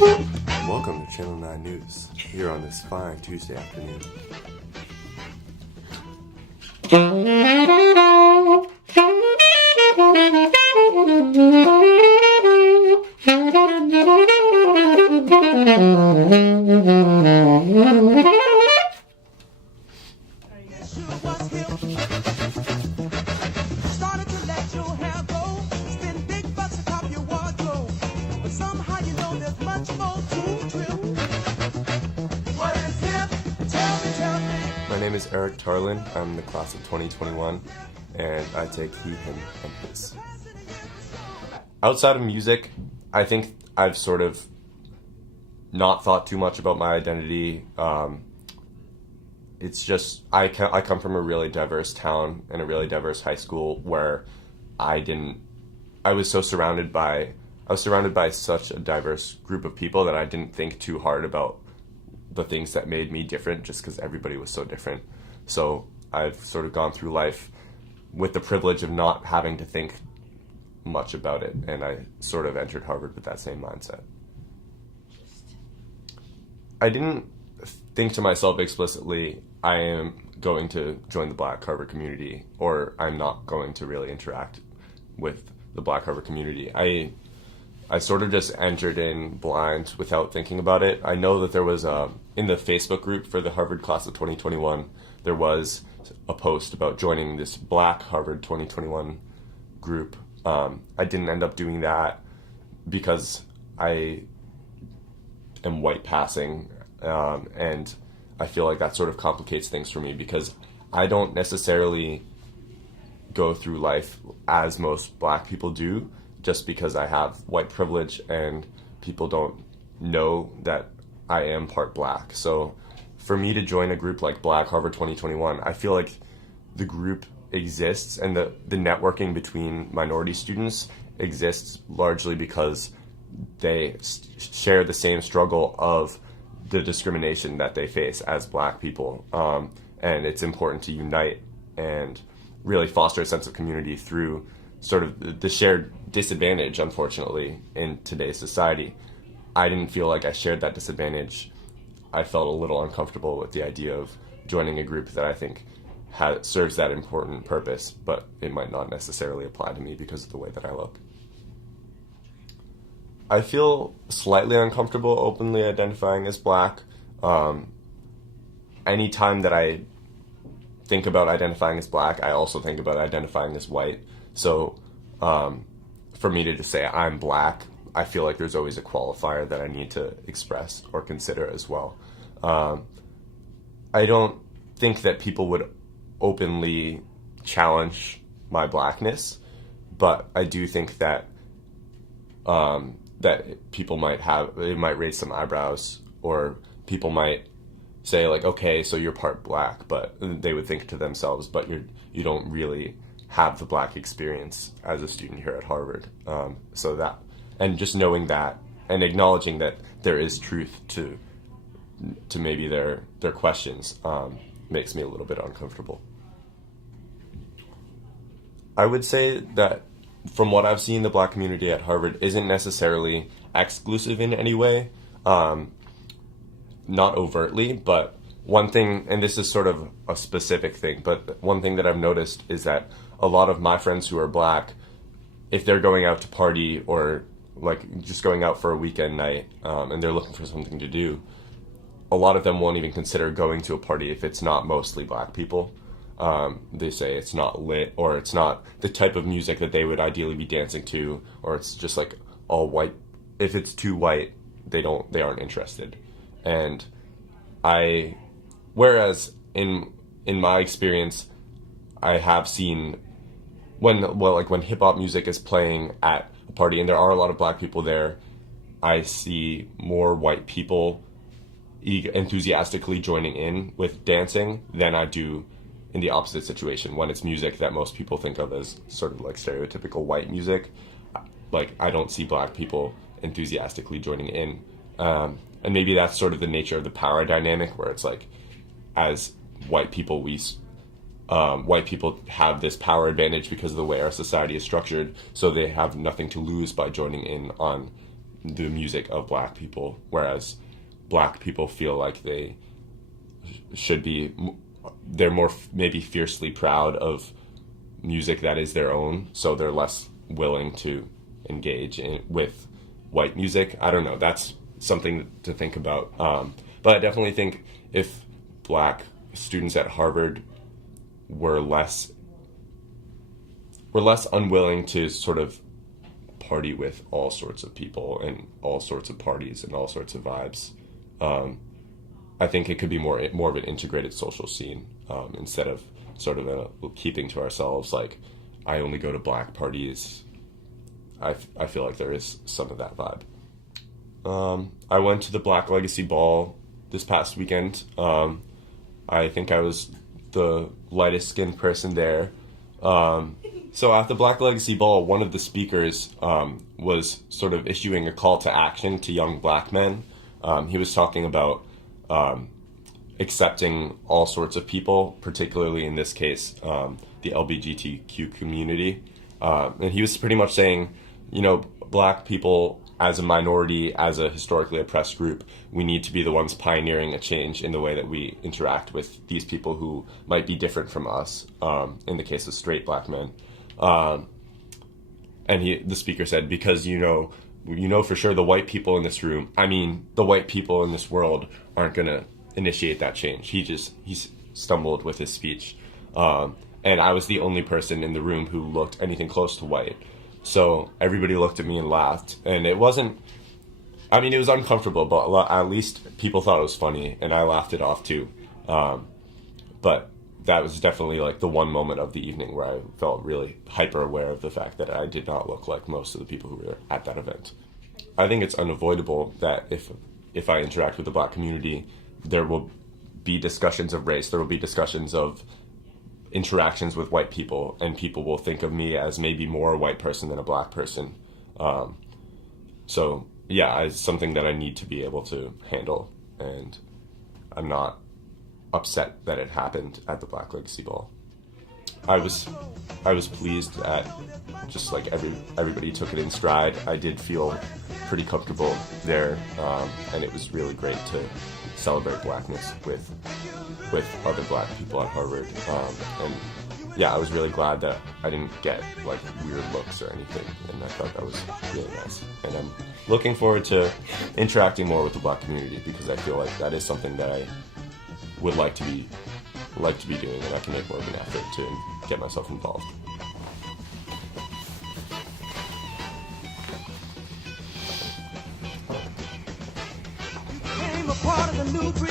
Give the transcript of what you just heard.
Welcome to Channel 9 News, here on this fine Tuesday afternoon. Started to let your hair go, spend big bucks to top your wardrobe, but somehow you know there's much more to trip. What is hip? Tell me. My name is Eric Tarlin. I'm in the class of 2021, and I take he, him, and his. Outside of music, I think I've sort of not thought too much about my identity. It's just I come from a really diverse town and a really diverse high school where I was surrounded by such a diverse group of people that I didn't think too hard about the things that made me different, just because everybody was so different. So I've sort of gone through life with the privilege of not having to think much about it, and I sort of entered Harvard with that same mindset. I didn't think to myself explicitly, I am going to join the Black Harvard community, or I'm not going to really interact with the Black Harvard community. I sort of just entered in blind without thinking about it. I know that there was in the Facebook group for the Harvard class of 2021, there was a post about joining this Black Harvard 2021 group. I didn't end up doing that because I am white passing, and I feel like that sort of complicates things for me because I don't necessarily go through life as most Black people do, just because I have white privilege and people don't know that I am part Black. So for me to join a group like Black Harvard 2021, I feel like the group exists and the networking between minority students exists largely because they share the same struggle of the discrimination that they face as Black people. And it's important to unite and really foster a sense of community through sort of the shared disadvantage, unfortunately, in today's society. I didn't feel like I shared that disadvantage. I felt a little uncomfortable with the idea of joining a group that I think serves that important purpose, but it might not necessarily apply to me because of the way that I look. I feel slightly uncomfortable openly identifying as Black. Anytime that I think about identifying as Black, I also think about identifying as white. So for me to just say I'm Black, I feel like there's always a qualifier that I need to express or consider as well. I don't think that people would openly challenge my Blackness, but I do think that that people might raise some eyebrows, or people might say like, okay, so you're part Black, but they would think to themselves, but you don't really have the Black experience as a student here at Harvard. So that, and just knowing that and acknowledging that there is truth to maybe their questions makes me a little bit uncomfortable. I would say that from what I've seen, the Black community at Harvard isn't necessarily exclusive in any way, not overtly, but one thing, and this is sort of a specific thing, but one thing that I've noticed is that a lot of my friends who are Black, if they're going out to party or like just going out for a weekend night and they're looking for something to do, a lot of them won't even consider going to a party if it's not mostly Black people. They say it's not lit, or it's not the type of music that they would ideally be dancing to, or it's just like all white. If it's too white, they aren't interested. And whereas in my experience, I have seen when hip hop music is playing at a party and there are a lot of Black people there, I see more white people enthusiastically joining in with dancing than I do in the opposite situation when it's music that most people think of as sort of like stereotypical white music. Like, I don't see Black people enthusiastically joining in. And maybe that's sort of the nature of the power dynamic, where it's like, as white people, white people have this power advantage because of the way our society is structured, so they have nothing to lose by joining in on the music of black people, whereas black people feel like they should be, they're more maybe fiercely proud of music that is their own, so they're less willing to engage with white music. I don't know, that's something to think about. But I definitely think if black students at Harvard were less unwilling to sort of party with all sorts of people and all sorts of parties and all sorts of vibes, I think it could be more of an integrated social scene, instead of sort of keeping to ourselves, like, I only go to black parties. I feel like there is some of that vibe. I went to the Black Legacy Ball this past weekend. I think I was the lightest skinned person there. So at the Black Legacy Ball, one of the speakers was sort of issuing a call to action to young black men. He was talking about accepting all sorts of people, particularly in this case, the LGBTQ community. And he was pretty much saying, you know, black people as a minority, as a historically oppressed group, we need to be the ones pioneering a change in the way that we interact with these people who might be different from us, in the case of straight black men. And the speaker said, because you know for sure the white people in this room, I mean, the white people in this world aren't going to initiate that change. He stumbled with his speech. And I was the only person in the room who looked anything close to white. So everybody looked at me and laughed. And it wasn't, I mean, it was uncomfortable, but at least people thought it was funny, and I laughed it off too. But that was definitely like the one moment of the evening where I felt really hyper aware of the fact that I did not look like most of the people who were at that event. I think it's unavoidable that if I interact with the black community, there will be discussions of race, there will be discussions of interactions with white people, and people will think of me as maybe more a white person than a black person. So yeah, it's something that I need to be able to handle, and I'm not upset that it happened at the Black Legacy Ball. I was pleased that just like everybody took it in stride. I did feel pretty comfortable there, and it was really great to celebrate blackness with other black people at Harvard. And yeah, I was really glad that I didn't get like weird looks or anything, and I thought that was really nice. And I'm looking forward to interacting more with the black community, because I feel like that is something that I would like to be doing, and I can make more of an effort to get myself involved. Became a part of the new breed.